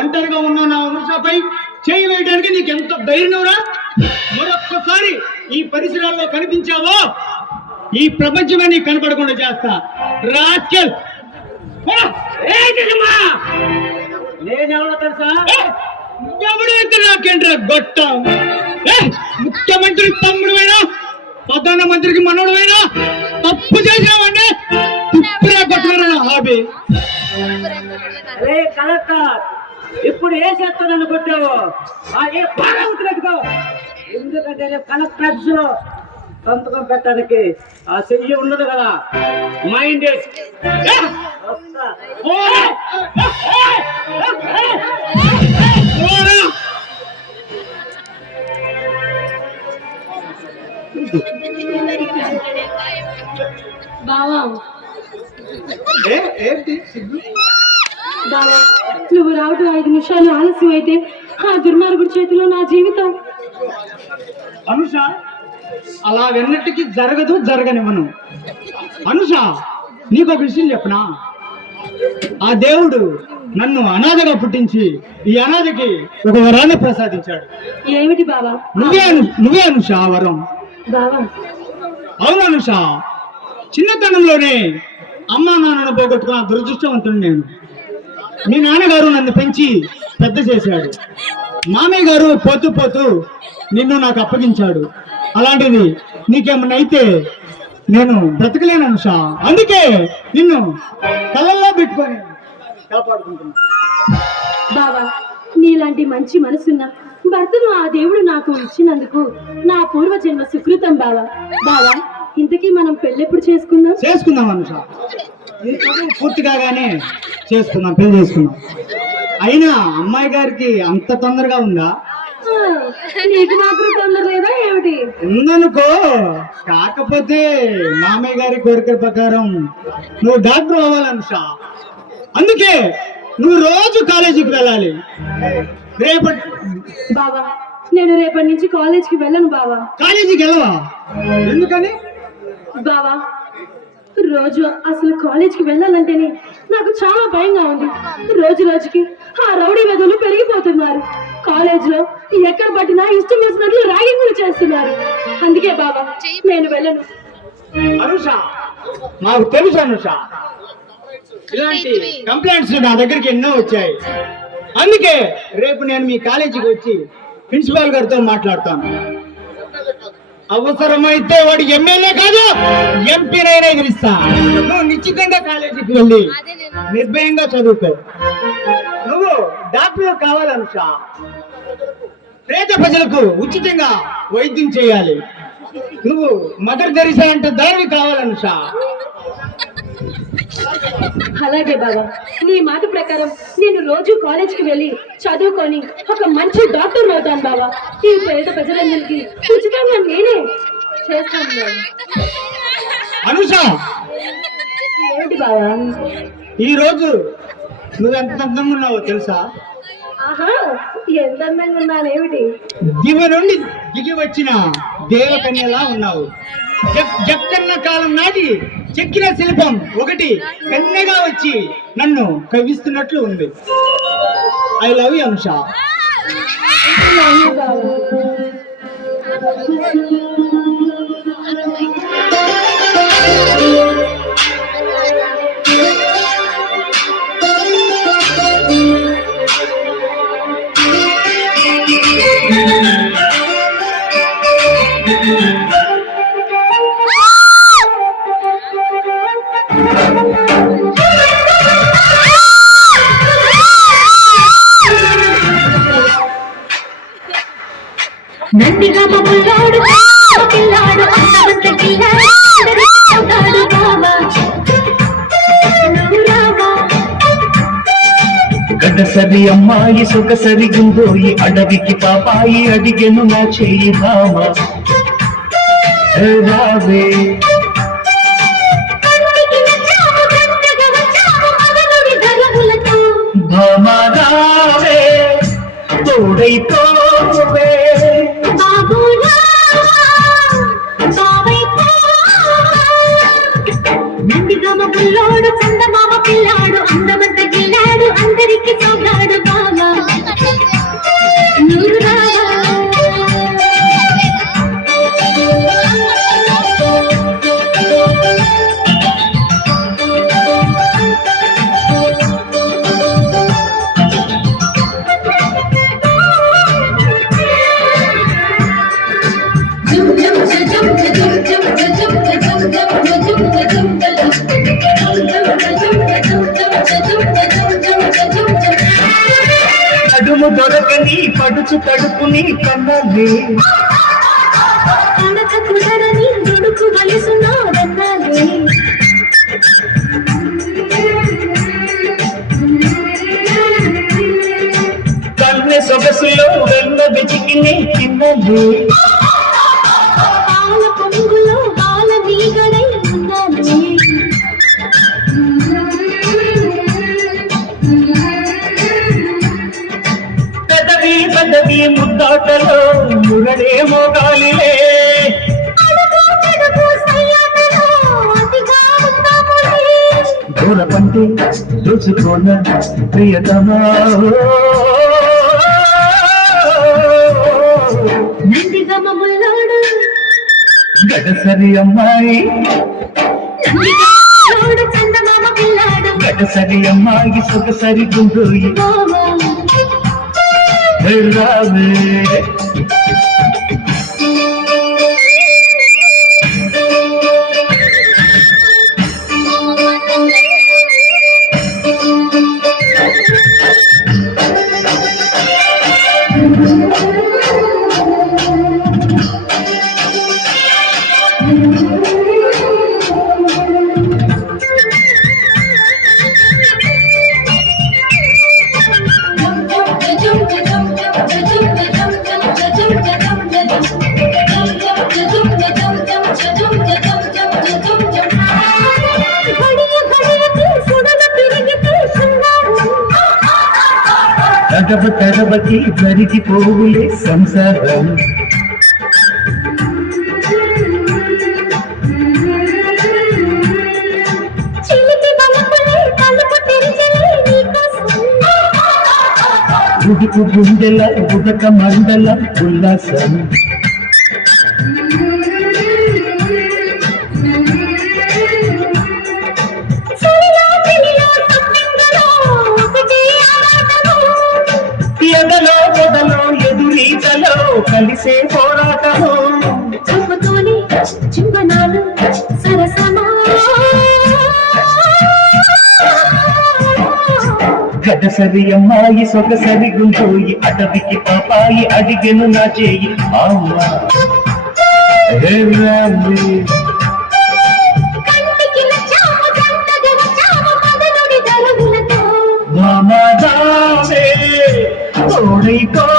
ఒంటరిగా ఉన్న నా అనుషపై చేయి వేయడానికి నీకు ఎంత ధైర్యంరా? మరొక్కసారి ఈ పరిసరాల్లో కనిపించావో ఈ ప్రపంచమే నీకు కనపడకుండా చేస్తా. రాస్కెల్! నేనెవరో తెలుసా? ఎవడైతే నాకేంట్రా గొట్టం? ముఖ్యమంత్రి తమ్ముడువేనా, ప్రధానమంత్రికి మనోడువేనా? తప్పు చేసావంటే ఇప్పుడే కొట్టుకున్నా నా హాబీ. అరే కలెక్టర్, ఇప్పుడు ఏ చేస్తా నన్ను కొట్టావు? ఏ బాగా పెట్టుకో. ఎందుకంటే రేపు కలెక్టర్ ఆఫీస్ లో సంతకం పెట్టడానికి ఆ చెయ్యి ఉండదు కదా. మైండ్ బావా ఏంటి సిగ్గు? బావా, నువ్వు రావటం 5 నిమిషాలు ఆలస్యం అయితే ఆ దుర్మార్గుడి చేతిలో నా జీవితం. అనుష, అలా వెన్నటికి జరగదు, జరగనివ్వను. అనుష, నీకు ఒక విషయం చెప్పనా? ఆ దేవుడు నన్ను అనాథగా పుట్టించి ఈ అనాథకి ఒక వరాన్ని ప్రసాదించాడు. ఏమిటి బావా? నువ్వే అనుష ఆ వరం. బావా, అవును అనుష, చిన్నతనంలోనే అమ్మా నాన్నను పోగొట్టుకున్న దురదృష్టవంతుడు నేను. మీ నాన్నగారు నన్ను పెంచి పెద్ద చేశాడు. మామయ్య గారు పోతూ పోతూ నిన్ను నాకు అప్పగించాడు. అలాంటిది నీకేమన్నా అయితే నేను బ్రతకలేను అనుష. అందుకే నిన్ను కళ్ళల్లో పెట్టుకొని కాపాడుకుంటున్నా. బావా, నీలాంటి మంచి మనసున్న భర్తను ఆ దేవుడు నాకు ఇచ్చినందుకు నా పూర్వజన్మ సుకృతం బావా. బావా, ఇంతకీ మనం పెళ్ళెప్పుడు చేసుకుందాం అనుష. ఈ చదువు పూర్తి కాగానే చేసుకుందాం, పెళ్లి చేసుకుందాం. అయినా అమ్మాయి గారికి అంత తొందరగా ఉందా? నీకు మాత్రం తొందర లేదా ఏమిటి? ఉందనుకో. కాకపోతే మామయ్య గారి కోరికల ప్రకారం నువ్వు డాక్టర్ అవ్వాలనుష. అందుకే నువ్వు రోజు కాలేజీకి వెళ్ళాలి. బావా, నేను రేపటి నుంచి కాలేజీకి వెళ్ళను బావా. కాలేజీకి వెళ్ళవా? ఎందుకని? బావా, రోజు అసలు కాలేజీకి వెళ్ళాలంటేనే నాకు చాలా భయంగా ఉంది. రోజు రోజుకి ఆ రౌడీ వెధవులు పెరిగిపోతున్నారు. కాలేజీలో ఎక్కడ పట్టినా ఇష్టం చేసినట్లు ర్యాగింగ్లు చేస్తున్నారు. అందుకే బావా నేను వెళ్ళను. అనుష, నాకు తెలుసు అనుష, ఇలాంటి కంప్లైంట్స్ నా దగ్గరికి ఎన్నో వచ్చాయి. అందుకే రేపు నేను మీ కాలేజీకి వచ్చి ప్రిన్సిపాల్ గారితో మాట్లాడతాను. అవసరమైతే వాడు ఎమ్మెల్యే కాదు, ఎంపీనైనా ఎదిరిస్తా. నువ్వు నిశ్చితంగా కాలేజీకి వెళ్ళి నిర్భయంగా చదువుకో. నువ్వు డాక్టర్ కావాలనుష. పేద ప్రజలకు ఉచితంగా వైద్యం చేయాలి. నువ్వు మదర్ తెరిసా అంటే దాన్ని కావాలనుష. అలాగే బాబా, నీ మాట ప్రకారం నేను రోజు కాలేజీకి వెళ్ళి చదువుకొని ఒక మంచి డాక్టర్ అవుతాను బాబా. ఈ పేద ప్రజలందరికీ ఉచితంగా నేనే చేస్తాను. అనుష, ఏంటి బాబా ఈ రోజు నువ్వెంత అందంగా ఉన్నావో తెలుసా? ఆహా, ఎంత అందంగా ఉన్నానేమిటి? దివ నుండి దిగి వచ్చిన దేవకన్యలా ఉన్నావు. జక్కన్న కాలం నాటి చెక్కిన శిల్పం ఒకటి కన్యగా వచ్చి నన్ను కవ్విస్తున్నట్లు ఉంది. I love you Anusha. నందిగా మబ్బుల్లోడు పిల్లాడు అంతమంత గడసరి అమ్మాయి సొగసరి గుండోయి అడవికి పాపాయి అడిగెను నా చెయ్యి భామ రావే భామ రావే తోడైతోవే నందిగా మబ్బుల్లోడు చందమామ పిల్లాడు అందమంత గిల్లాడు కడుము దొరకని పడుచు కడుపుని కన్నాలి కనక కుదరని దుడుకు వయసున్నాడన్నాలే కన్నె సొగసులో వెన్న వెతికిని తిన్నాలి పాల పొంగులో బాల మీగడై ఉండాలి పెదవి పెదవి ముద్దాటలో మురడే మోగాలిలే అడుగు సయ్యాటలో అతిగా ఉందాములే దూర పంటే దోచుకోన ప్రియతమా నందిగా మమ్ముల్లాడు గడసరి అమ్మాయి నందిగా చందమామ పిల్లాడు గడసరి అమ్మాయి సొగసరి గుండోయి బావా రావే తగవ తగవకి జరిగిపోవులే సంసారం ఉడుకు గుండెల ఉదక మండల ఉల్లాసం ఎదలో పొదలో ఎదురీతలో కలిసే పోరాటము చూపుతోనే చుంబనాలు సరసమా గడసరి అమ్మాయి సొగసరి గుంటోయి అటవికి పాపాయి అడిగెను నా చేయి అమ్మ హే రామి కంటికి నచ్చాము జంటగా వచ్చాము మదనుడి దరువులతో మామా దాసే తోడైకో